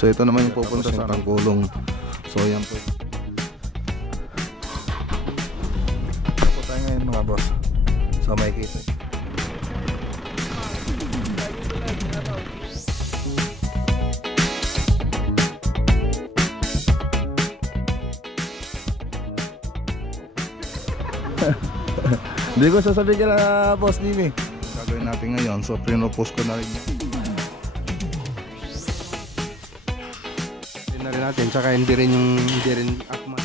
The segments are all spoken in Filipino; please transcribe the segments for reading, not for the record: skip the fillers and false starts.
So ito naman yung pupunta sa Tangkulong. So yan po. Ito po tayo ngayon mga boss. So may kita. Hindi ko sasabihin kila Boss Jimmy. Gagawin natin ngayon. So pre-post ko na rin yan. Na rin natin, tsaka hindi rin akma.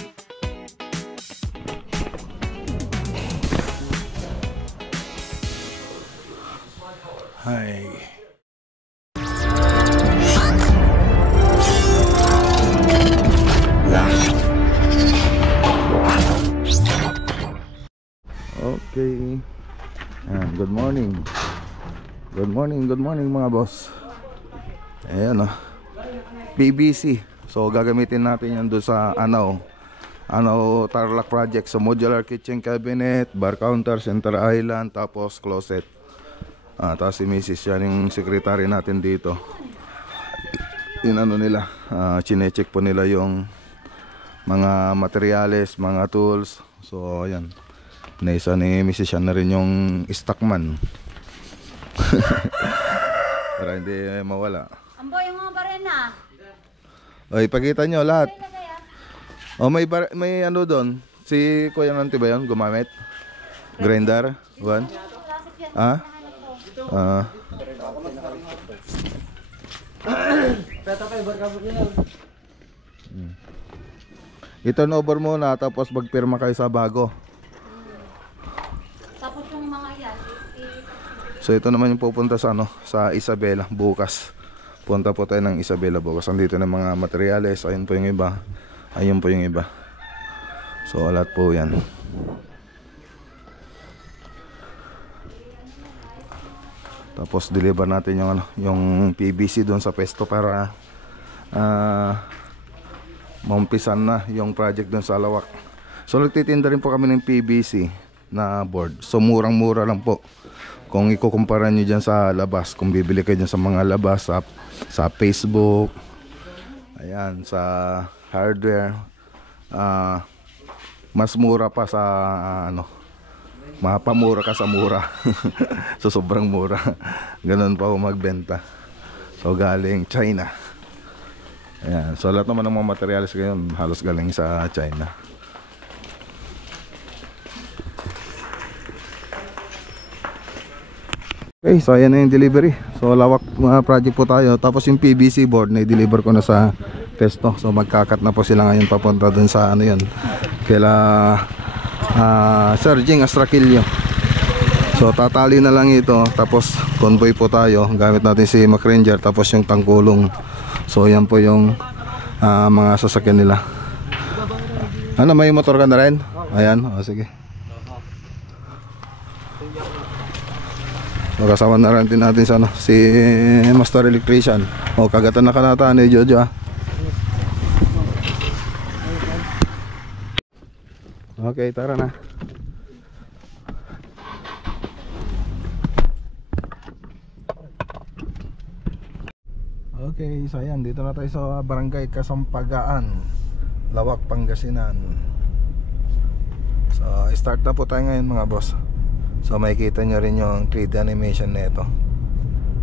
Hi. Okay. Good morning. Good morning mga boss. Ayan o. PVC. So gagamitin natin yan doon sa Tarlac project. So modular kitchen cabinet, bar counter, center island, tapos closet. Tapos si Mrs. yan yung secretary natin dito. Nila, chine-check po nila yung mga materyales, mga tools. So ayan. Naisa ni Mrs. yan na rin yung stockman. Para hindi mawala. Ambo yung mga barena. O, ipakita nyo lahat. O, may ano doon. Si Kuya Nanti ba yun? Gumamit? Grinder? One? I-turn over muna tapos magpirma kayo sa bago. Tapos yung mga yan. So ito naman yung pupunta sa sa Isabela bukas. Punta po tayo ng Isabela bukas. Andito na mga materyales. Ayun po yung iba. Ayun po yung iba. So lahat po yan. Tapos deliver natin yung yung PVC doon sa pesto para maumpisan na yung project doon sa Lawak. So nagtitinda rin po kami ng PVC na board. So murang-mura lang po. Kung ikukumpara nyo dyan sa labas, kung bibili kayo dyan sa mga labas, sa Facebook, ayan, sa hardware, mas mura pa sa mapamura ka sa mura. So sobrang mura. Ganun pa ako magbenta. So galing China. Ayan. So lahat naman ng mga materials ngayon halos galing sa China. Okay, so ayan na yung delivery. So Lawak project po tayo. Tapos yung PVC board na i-deliver ko na sa pesto. So magkakat na po sila ngayon papunta dun sa yun, kaila Sir Jing Astraquillo. So tatali na lang ito. Tapos convoy po tayo. Gamit natin si MacRanger. Tapos yung Tangkulong. So yan po yung mga sasakyan nila. May motor ka na rin? Ayan, sige. Kasama na rin natin sa si Master Electrician. Kagatan na kanata ni Jojo. Okay, tara na. Okay, so ayan, dito na tayo sa Barangay Kasampagaan, Lawak, Pangasinan. So start na po tayo ngayon mga boss. So makikita nyo rin yung 3D animation nito.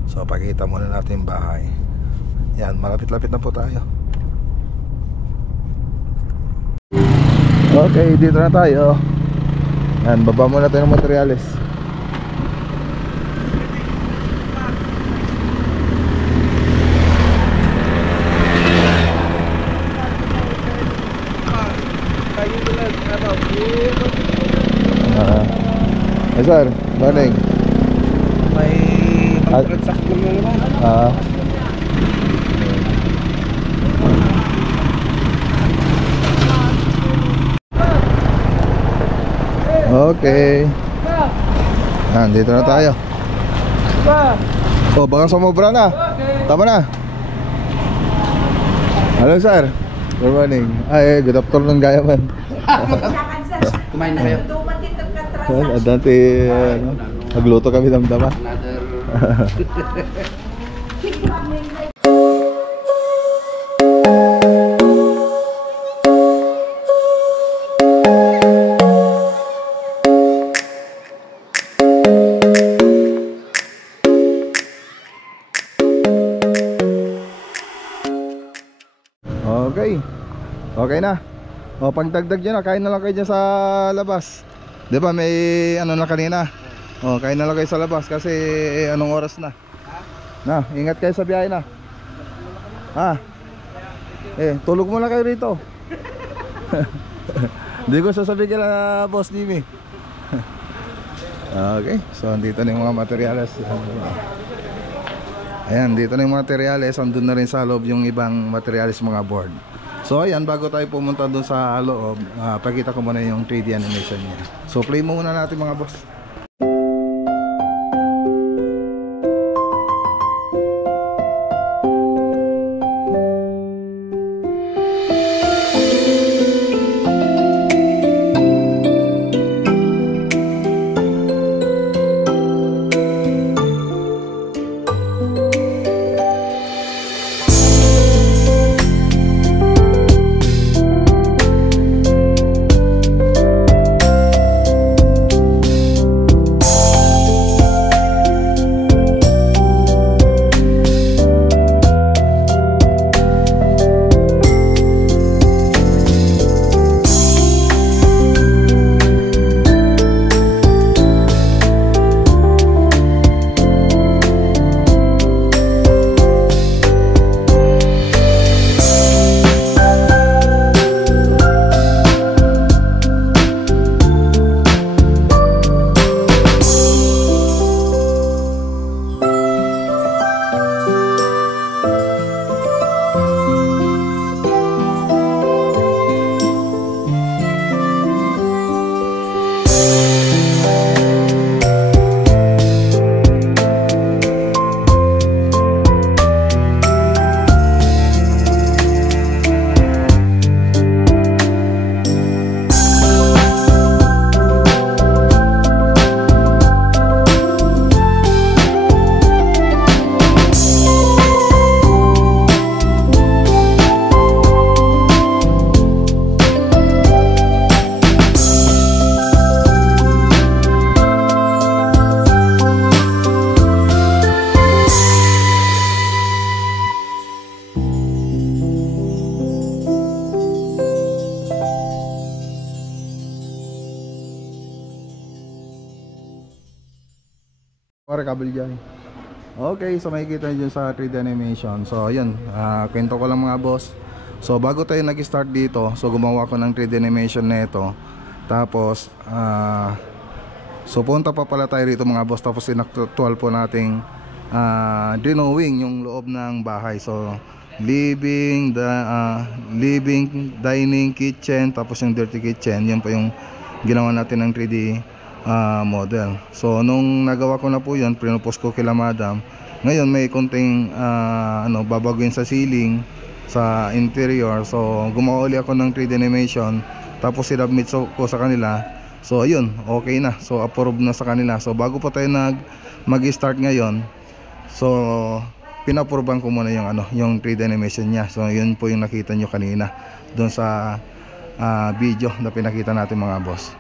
So pakita muna natin yung bahay. Yan, malapit-lapit na po tayo. Okay, dito na tayo. Yan, baba muna tayo ng materyales. Hey sir, morning. May pang-transact lang naman. Okay. Dito na tayo. Baka sumobra na. Tama na. Hello sir. Good morning. Good afternoon gaya man. Kumain na kayo. Dati nagluto kami ng dama. Okay. Okay na. O, pagdagdag nyo na, kain na lang kayo dyan sa labas. Di ba may ano na kanina? O, kain na lang kayo sa labas kasi anong oras na? Na, ingat kayo sa biyahe na. Ha? Tulog muna kayo rito. Hindi ko sasabihin kila Boss Jimmy. Okay, so andito na yung mga materyales. Ayan, dito na yung materyales. Andun na rin sa loob yung ibang materyales, mga board. So ayan, bago tayo pumunta dun sa loob, pakita ko muna yung 3D animation niya. So play mo muna natin, mga boss. Okay, so makikita nyo dyan sa 3D animation. So ayun, kwento ko lang, mga boss. So bago tayo nag-start dito, so gumawa ko ng 3D animation na ito. Tapos so punta pa pala tayo rito, mga boss. Tapos inaktual po nating drawing yung loob ng bahay. So living, dining, kitchen, tapos yung dirty kitchen. Yan po yung ginawa natin ng 3D model. So nung nagawa ko na po yun, pinupost ko kila madam. Ngayon may konting babaguhin sa ceiling, sa interior. So gumawa ulit ako ng 3D animation, tapos sinubmit ko sa kanila. So ayun, okay na. So approve na sa kanila. So bago pa tayo mag-start ngayon, so pinapurban ko muna yung 3D animation niya. So yun po yung nakita nyo kanina doon sa video na pinakita natin, mga boss.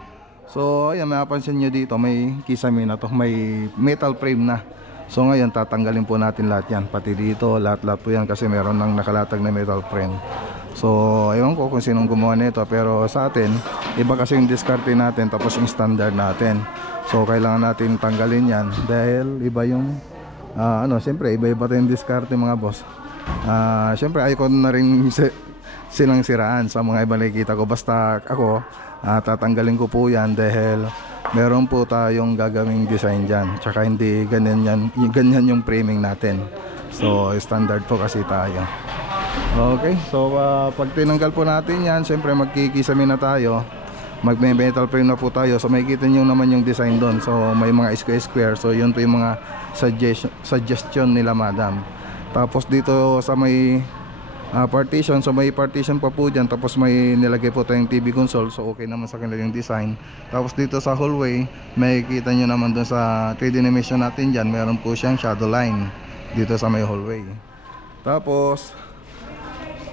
So ayan, mapapansin nyo dito may kisame na to, may metal frame na. So ngayon tatanggalin po natin lahat yan, pati dito, lahat po yan, kasi meron nang nakalatag na metal frame. So ewan ko kung sinong gumawa nito, pero sa atin iba kasi yung diskarte natin, tapos yung standard natin. So kailangan natin tanggalin yan dahil iba yung siyempre iba-iba tayong diskarte, mga boss. Siyempre ayoko na rin silang siraan sa mga iba nakikita ko. Basta ako tatanggalin ko po yan dahil meron po tayong gagawing design dyan. Tsaka hindi ganyan yung framing natin. So standard po kasi tayo. Okay, so pag tinanggal po natin yan, siyempre magkikisami na tayo, magme-metal frame na po tayo. So makikita nyo naman yung design doon. So may mga square. So yun po yung mga suggestion nila madam. Tapos dito sa may partition, so may partition pa po dyan. Tapos may nilagay po tayong TV console. So okay naman sa kanila yung design. Tapos dito sa hallway, makikita nyo naman doon sa 3D animation natin dyan, meron po siyang shadow line dito sa may hallway. Tapos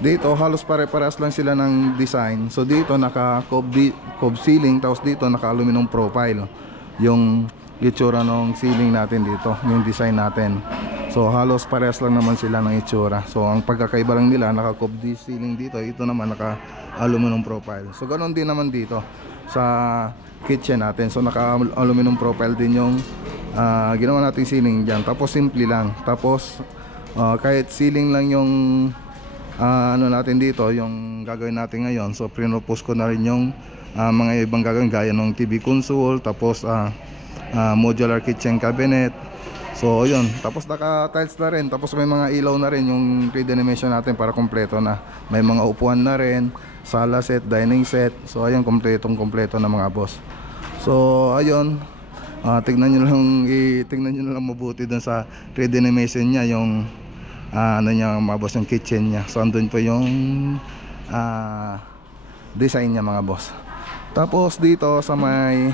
dito halos pare-paras lang sila ng design. So dito naka cove ceiling, tapos dito naka aluminum profile yung itsura ng ceiling natin dito, yung design natin. So halos parehas lang naman sila ng itsura. So ang pagkakaiba lang nila, naka-coped ceiling dito, ito naman naka aluminum profile. So ganoon din naman dito sa kitchen natin. So naka aluminum profile din yung ginawa nating ceiling dyan. Tapos simple lang. Tapos kahit ceiling lang yung ano natin dito, yung gagawin natin ngayon. So pinropose ko na rin yung mga ibang gagawin gaya ng TV console, tapos modular kitchen cabinet. So yun, tapos naka tiles na rin, tapos may mga ilaw na rin yung 3D animation natin para kompleto na. May mga upuan na rin, sala set, dining set. So ayun, kompleto na mga boss. So ayun, tignan nyo lang mabuti dun sa 3D animation niya, yung ano niya mga boss, yung kitchen niya. So andun po yung design niya mga boss. Tapos dito sa may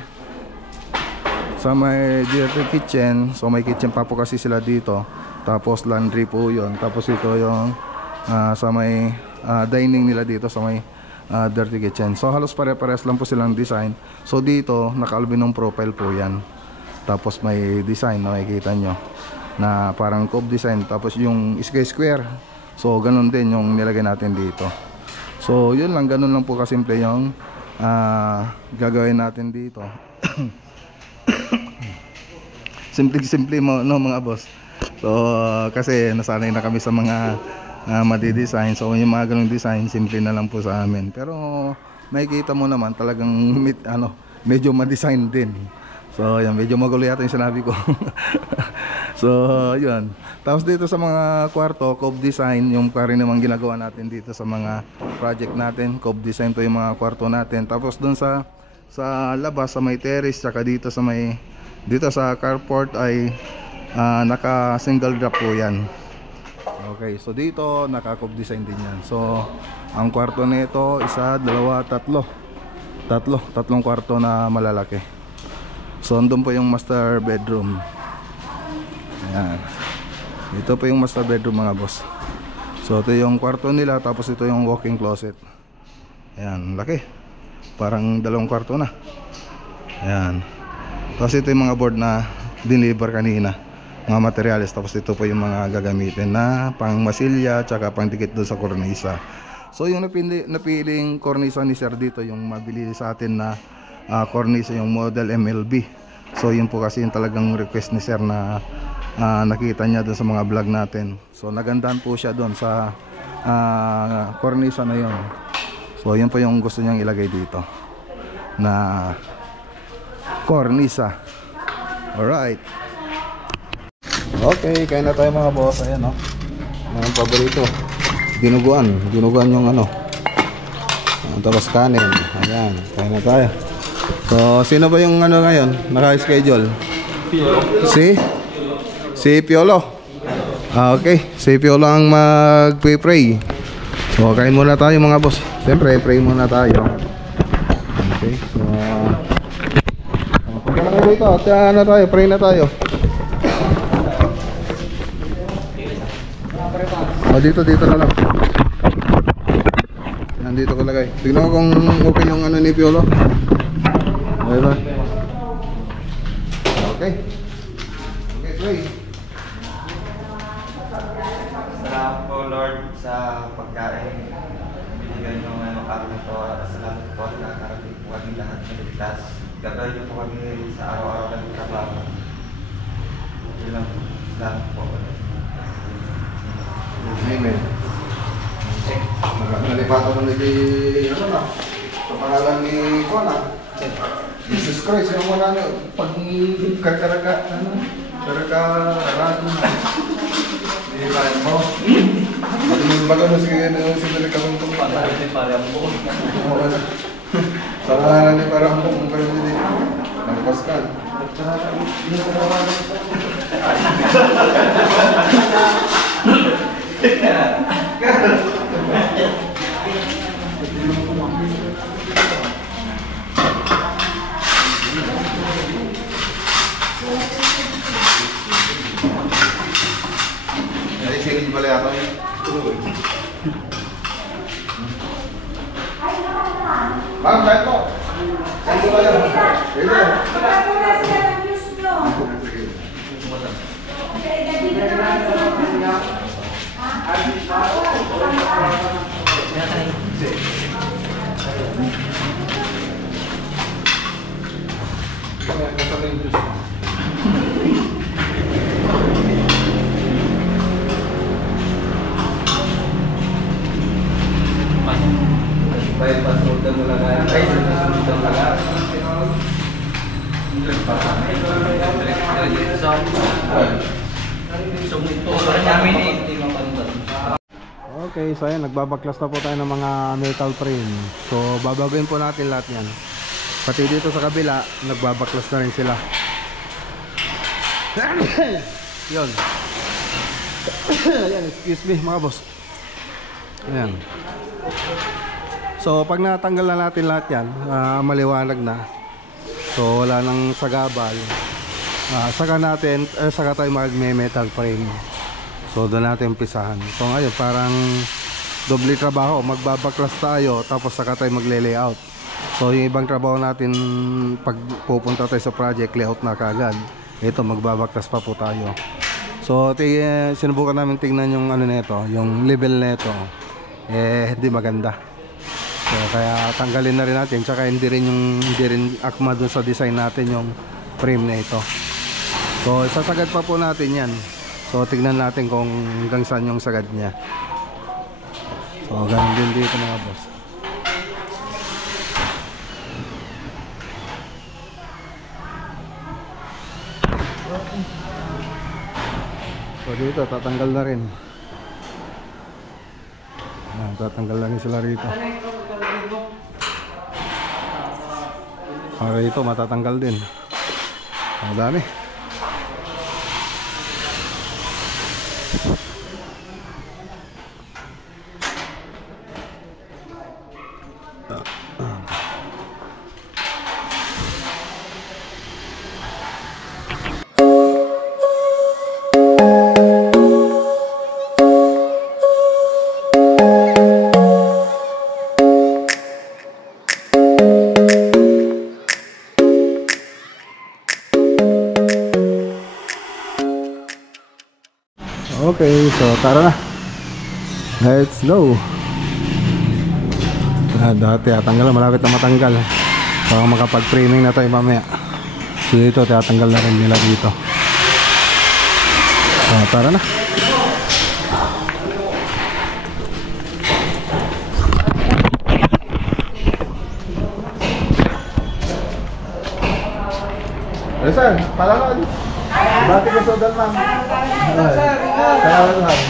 dirty kitchen, so may kitchen pa po kasi sila dito. Tapos laundry po yun. Tapos ito yung sa may dining nila dito sa may dirty kitchen. So halos pare-pares lang po silang design. So dito naka-aluminum profile po yan. Tapos may design na makikita nyo na parang cove design. Tapos yung square. So ganun din yung nilagay natin dito. So yun lang, ganun lang po kasimple yung gagawin natin dito. Simple mo no mga boss. So kasi nasanay na kami sa mga madi-design. So yung mga ganung design simple na lang po sa amin. Pero makikita mo naman talagang medyo ma-design din. So yan, medyo magulo yata yung sinabi ko. So yun. Tapos dito sa mga kwarto, cove design, yung rin naman ginagawa natin dito sa mga project natin. Cove design to yung mga kwarto natin. Tapos dun sa labas, sa may terrace, tsaka dito sa carport ay naka single drop po yan. Okay, so dito naka cove design din yan. So ang kwarto nito, isa, dalawa, tatlong kwarto na malalaki. So andun po yung master bedroom. Ayan. Ito po yung master bedroom mga boss. So ito yung kwarto nila, tapos ito yung walk-in closet. Ayan, laki. Parang dalawang kwarto na. Ayan. Tapos ito yung mga board na deliver kanina, mga materials. Tapos ito po yung mga gagamitin na pang masilya, tsaka pang dikit doon sa kornisa. So yung napiling kornisa ni sir dito, yung mabili sa atin na kornisa, yung model MLB. So yun po kasi yung talagang request ni sir na nakita niya doon sa mga vlog natin. So nagandahan po siya doon sa kornisa na yun. So yun po yung gusto niyang ilagay dito na kornisa. Alright. Okay, kain na tayo mga boss. Ayan o, mga paborito, dinuguan yung tapos kanin. Ayan, kain na tayo. So sino ba yung ngayon naka-schedule? Si Piolo. Okay, si Piolo ang mag-pray. So kain muna tayo mga boss. Siyempre pray muna tayo. Okay, so dito, pray na tayo. Dito na lang. Nandito ko lagay. Tignan ko kung okay yung ni Piolo. Okay ba? Okay. Okay, pray. Salamat po Lord sa pagkain. Binigay niyo ngayong araw na ito. Salamat po at nakakarating po kami lahat ng ligtas. Gabay niyo po kami sa araw-araw ng trabaho. Ilang salamat po. Amen. Nalipatan mo na sa pangalan ni Kona, Jesus Christ, yung wala na pag karaka nilipayan mo. Baga mo sige kami itong pangalan ni Parambo. Sa pangalan ni Parambo kung kayo hindi ng Pascal. Jadi sini boleh apa ya? Bang, saya kok. Saya boleh. Itu. Baik pas udah mulai Okay, so ayan, nagbabaklas na po tayo ng mga metal frame. So babaguhin po natin lahat yan. Pati dito sa kabila, nagbabaklas na rin sila. Yun. Ayan, excuse me mga boss. Ayan. So pag natanggal na natin lahat yan, maliwanag na. So wala nang sagabal. Saka tayo mag-metal frame. So doon natin umpisahan. So ngayon parang doble trabaho. Magbabaklas tayo tapos saka tayo magle-layout. So yung ibang trabaho natin pag pupunta tayo sa project, layout na kagad. Ito magbabaklas pa po tayo. So sinubukan namin tingnan yung ano nito, yung level nito. Hindi maganda. So kaya tanggalin na rin natin. Tsaka hindi rin akma dun sa design natin yung frame na ito. So sasagad pa po natin yan. So tignan natin kung hanggang saan yung sagad niya. So ganun din dito mga boss. So dito tatanggal na rin. Tatanggal na rin sila rito. Rito matatanggal din. Ang dami. Okay, so tara na. Let's go. Dati tatanggal, malapit na matanggal. Baka makapag-framing na tayo mamaya. So dito tatanggal na rin nila dito. So tara na. Sir, palaman. Bakit ka sodal, ma'am? Salamat, ma'am.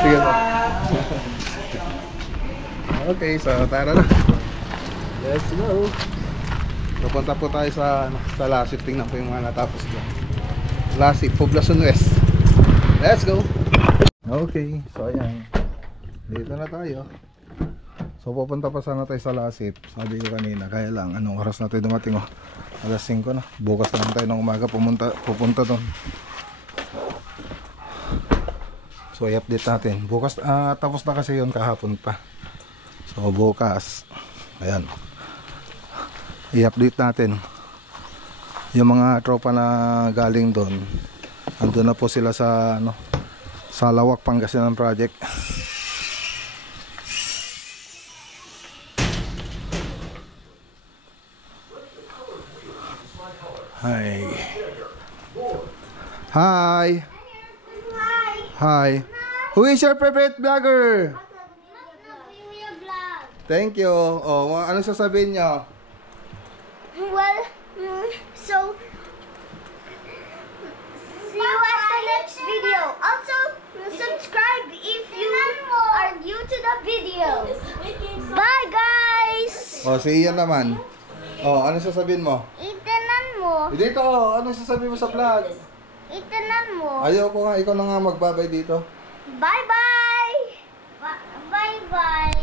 Sige po. Okay, so tara na. Let's go. Pupunta po tayo sa Lasip. Tingnan po yung mga natapos doon. Lasip, Poblacion West. Let's go. Okay, so ayan. Dito na tayo. So pupunta pa sana tayo sa Lasip. Sabi ko kanina, kaya lang anong oras na tayo dumating, oh? Alas 5 na. Bukas na lang tayo ng umaga pupunta doon. So i-update natin. Bukas tapos na kasi yun kahapon pa. So bukas, ayan, i-update natin yung mga tropa na galing doon. Andun na po sila sa sa Lawak, Pangasinan project. Hi. Hi. Hi. Who is your favorite vlogger? Thank you. Oh, ano sasabihin niyo? Well, so see you at the next video. Also, subscribe if you are new to the video. Bye, guys. Oh, si Ian naman. Oh, ano sasabihin mo? Itanan mo. Dito, ano sasabihin mo sa vlog? Itanan mo. Ayoko nga, ikaw na nga magbabay dito. Bye-bye. Bye-bye.